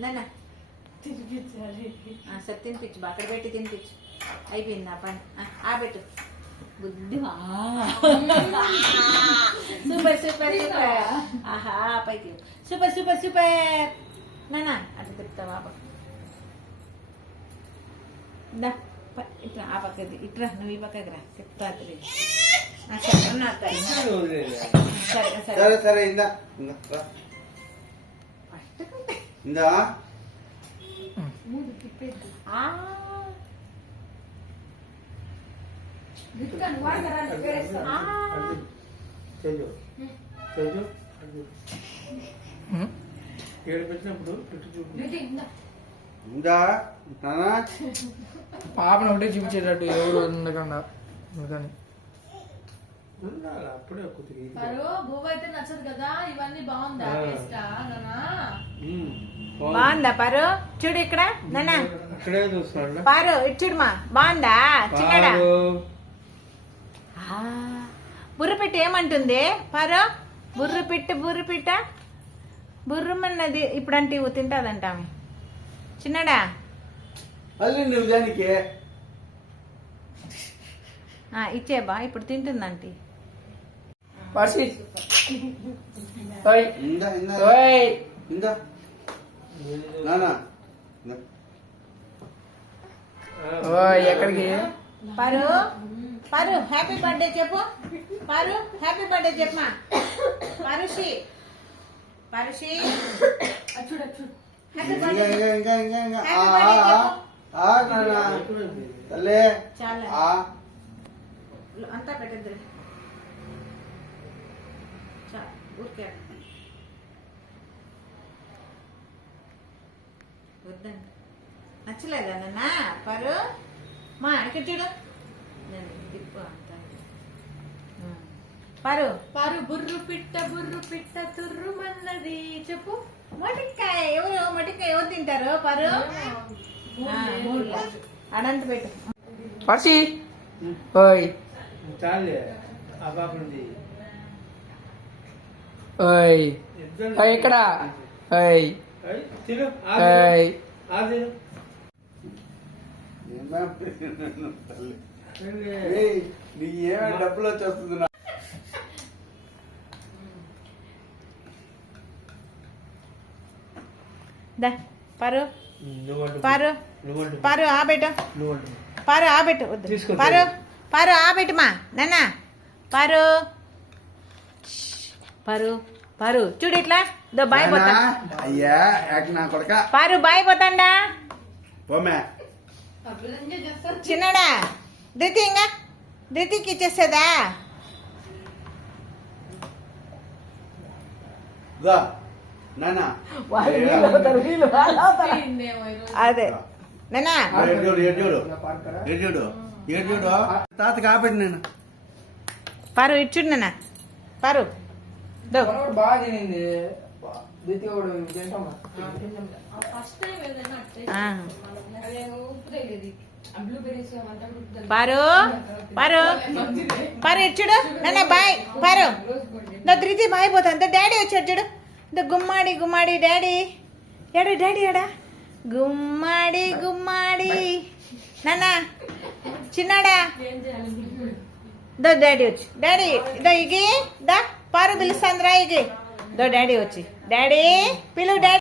నాన్న సరే తినిపించు అక్కడ పెట్టి తినిపించు అయిపోయింది ఆ పని పెట్టు బుద్ధి సూపర్ సూపర్ సూపర్ ఆహా పైకి సూపర్ సూపర్ సూపర్ నాన్న అట్లా తిప్పుతావా ఇట్లా ఆ పక్కది ఇట్రా నువ్వు ఈ పక్కకి రా చెప్తా సరే సరే ఇందా ఇందా ఇందా పాపను ఒకటే చూపించేటట్టు ఎవరు ఉండకుండా అందుకని అప్పుడే అయితే నచ్చదు కదా ఇవన్నీ బాగుందా బాగుందా పారు చూడు ఇక్కడ నాన్న అక్కడే చూస్తాడు పారు ఇటు చూడుమా బాగుందా చిన్నడా బుర్రపిట్ట ఏమంటుంది పారు బుర్రపిట్ట బుర్రమన్నది ఇప్పుడు అంటే ఇవి తింటాదంట ఆమె చిన్నడా మళ్ళీ నువ్వు దానికి ఇచ్చేబా ఇప్పుడు తింటుందంటీ ఇందా నానా ఎక్కడికి పారు పారు హ్యాపీ బర్త్డే చెప్పు పారు హ్యాపీ బర్త్డే చెప్పమా పరుషి పరుషి హ్యాపీ బర్త్డే తల్లే చాలా అంతా పెట్టద్దు ఊరికే వద్దండి నచ్చలేదా నాన్న పారు మా ఇక్కడ చూడు తిప్పు అంత పారు పారు బుర్రు పిట్ట తుర్రుమన్నది చెప్పు మటికాయ ఎవరు తింటారు పారు అడంత పెట్టు పర్సి ఓయ్ చాలే ఆ పాప ఉంది ఓయ్ ఇక్కడ ఓయ్ తిను ఓయ్ నీకు ఏమైనా డబ్బులు వచ్చేస్తుంది పారు పారు పారు ఆబెట్టు పారు ఆబెట్టు వద్దు పారు పారు ఆబెట్టుమా నాన్న పారు పారు పారు చూడు ఇట్లా బాయ్ పోతా అయ్యా నా కొడక పారు బాయ్ పోతాండా పోమే చిన్నడా ధృతి ఇంకా ధృతికి ఇచ్చేస్తుందా నానా అదే నానా ఏడు తాత కాబట్టి నేను పారు ఇచ్చుడు నాన్న పారు బాగా తినింది ద్వితీయ కూడా తింటామా ఫస్ట్ టైం ఏదైనా పారు పారు పారు ఇచ్చుడు నాన్న బాయ్ పారు ధృతి బాయ్ పోతాను డాడీ వచ్చాడు చూడు గుమ్మాడి గుమ్మాడి డాడీ ఏడు డాడీ ఏడా గుమ్మాడి గుమ్మాడి నాన్న చిన్నాడా డాడీ వచ్చి డాడీ ఇగి దా పారు పిలుస్తాందిరా ఇగి డాడీ వచ్చి డాడీ పిలువు డాడీ